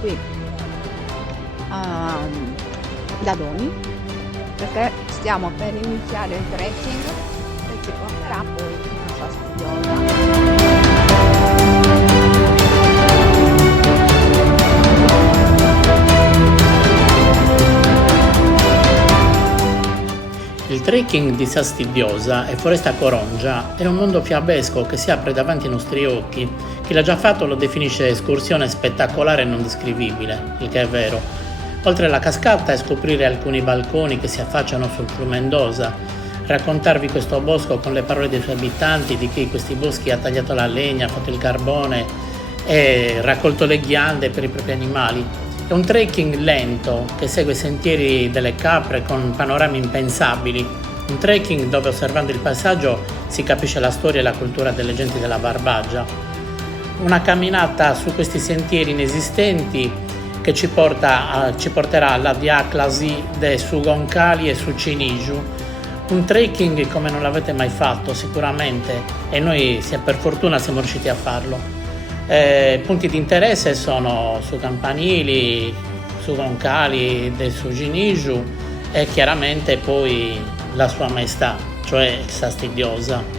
qui da Doni, perché stiamo per iniziare il trekking che ci porterà poi a Sastidiosa. Il trekking di Sastidiosa e Foresta Corongia è un mondo fiabesco che si apre davanti ai nostri occhi. Chi l'ha già fatto lo definisce escursione spettacolare e non descrivibile, il che è vero. Oltre alla cascata e scoprire alcuni balconi che si affacciano sul fiume Mendoza, raccontarvi questo bosco con le parole dei suoi abitanti, di chi questi boschi ha tagliato la legna, ha fatto il carbone e raccolto le ghiande per i propri animali. È un trekking lento che segue i sentieri delle capre con panorami impensabili, un trekking dove osservando il paesaggio si capisce la storia e la cultura delle genti della Barbagia. Una camminata su questi sentieri inesistenti che ci porterà alla Via Clasi de Sugoncali e su Ciniju, un trekking come non l'avete mai fatto sicuramente, e noi per fortuna siamo riusciti a farlo. Punti di interesse sono su Campanili, su Roncali del Suginiju e chiaramente poi la sua maestà, cioè Sastidiosa.